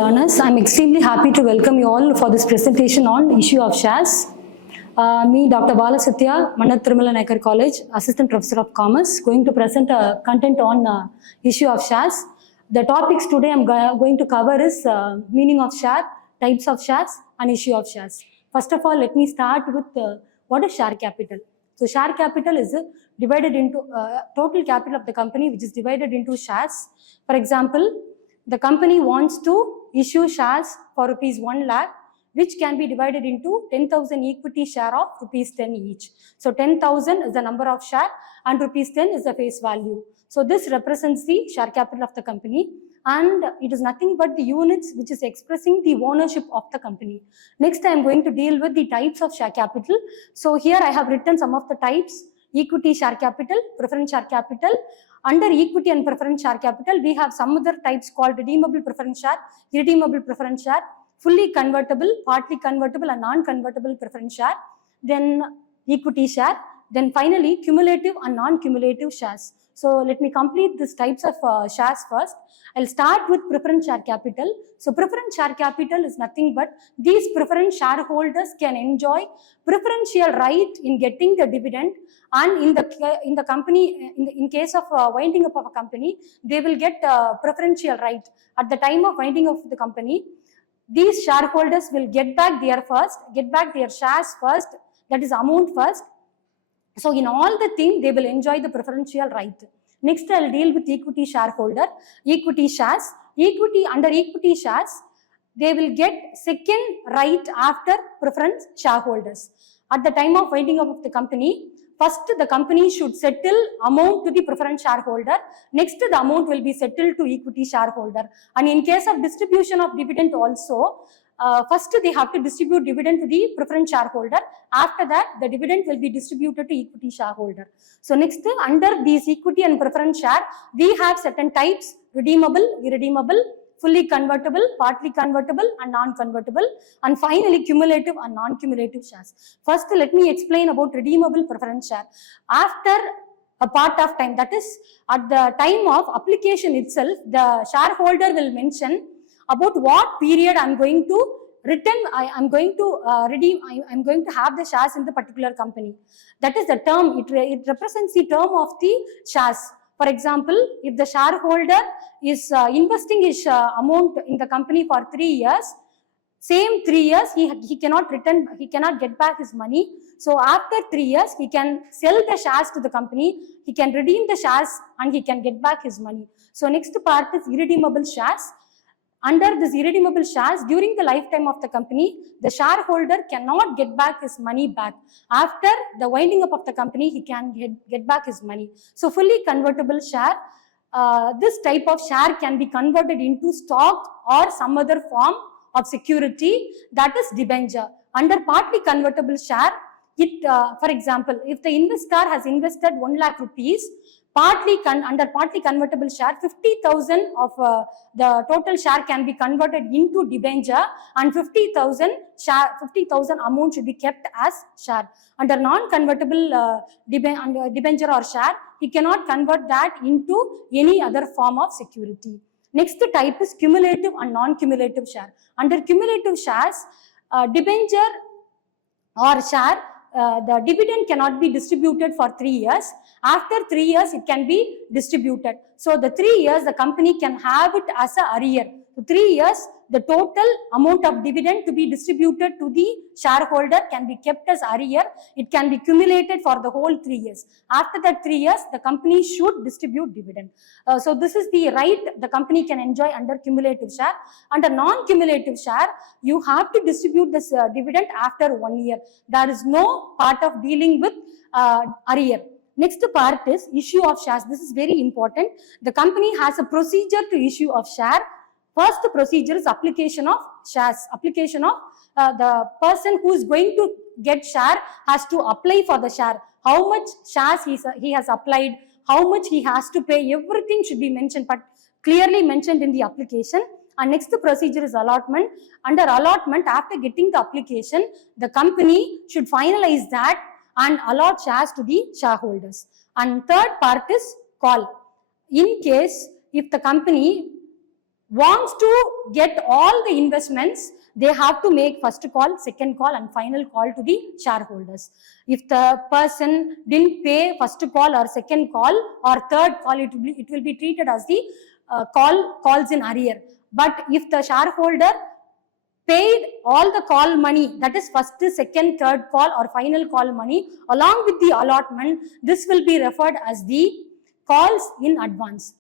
learners, I am extremely happy to welcome you all for this presentation on issue of shares. Me, Dr. Bala Sathya, Manat Tirumala Naikar College, Assistant Professor of Commerce, going to present content on issue of shares. The topics today I am going to cover is meaning of share, types of shares and issue of shares. First of all, let me start with what is share capital. So share capital is divided into total capital of the company, which is divided into shares. For example, the company wants to issue shares for rupees 1 lakh, which can be divided into 10,000 equity share of rupees 10 each. So 10,000 is the number of share and rupees 10 is the face value. So this represents the share capital of the company, and it is nothing but the units which is expressing the ownership of the company. Next, I am going to deal with the types of share capital. So here I have written some of the types: equity share capital, preference share capital. Under equity and preference share capital, we have some other types called redeemable preference share, irredeemable preference share, fully convertible, partly convertible and non-convertible preference share, then equity share, then finally cumulative and non-cumulative shares. So let me complete these types of shares first. I'll start with preference share capital. So preference share capital is nothing but these preference shareholders can enjoy preferential right in getting the dividend, and in the company, in case of winding up of a company, they will get preferential right at the time of winding up the company. These shareholders will get back their shares first, that is amount first. So in all the things, they will enjoy the preferential right. Next, I'll deal with equity shareholder, equity shares. Under equity shares, they will get second right after preference shareholders. At the time of winding up of the company, first the company should settle amount to the preference shareholder. Next, the amount will be settled to equity shareholder. And in case of distribution of dividend also, first they have to distribute dividend to the preference shareholder. After that, the dividend will be distributed to equity shareholder. So next, under these equity and preference share, we have certain types: redeemable, irredeemable, fully convertible, partly convertible and non-convertible, and finally cumulative and non-cumulative shares. First, let me explain about redeemable preference share. After a part of time, that is at the time of application itself, the shareholder will mention about what period I'm going to return, I'm going to redeem, I'm going to have the shares in the particular company. That is the term, it represents the term of the shares. For example, if the shareholder is investing his amount in the company for 3 years, same 3 years he cannot get back his money. So after 3 years, he can sell the shares to the company, he can redeem the shares and he can get back his money. So next part is irredeemable shares. Under this irredeemable shares, during the lifetime of the company, the shareholder cannot get back his money back. After the winding up of the company, he can get back his money. So fully convertible share, this type of share can be converted into stock or some other form of security, that is debenture. Under partly convertible share, for example, if the investor has invested 1 lakh rupees, under partly convertible share, 50,000 of the total share can be converted into debenture, and 50,000 amount should be kept as share. Under non-convertible debenture or share, he cannot convert that into any other form of security. Next type is cumulative and non-cumulative share. Under cumulative shares, debenture or share, the dividend cannot be distributed for 3 years. After 3 years, it can be distributed. So the 3 years, the company can have it as a arrear. So 3 years, the total amount of dividend to be distributed to the shareholder can be kept as arrear. It can be accumulated for the whole 3 years. After that 3 years, the company should distribute dividend. So this is the right the company can enjoy under cumulative share. Under non-cumulative share, you have to distribute this dividend after 1 year. There is no part of dealing with arrear. Next part is issue of shares. This is very important. The company has a procedure to issue of share. First procedure is application of shares. Application of the person who is going to get share has to apply for the share. How much shares he has applied, how much he has to pay, everything should be mentioned, but clearly mentioned in the application. And next procedure is allotment. Under allotment, after getting the application, the company should finalize that and allot shares to the shareholders. And third part is call. In case if the company wants to get all the investments, they have to make first call, second call and final call to the shareholders. If the person didn't pay first call or second call or third call, it will be treated as the calls in arrear. But if the shareholder paid all the call money, that is first, second, third call or final call money along with the allotment, this will be referred as the calls in advance.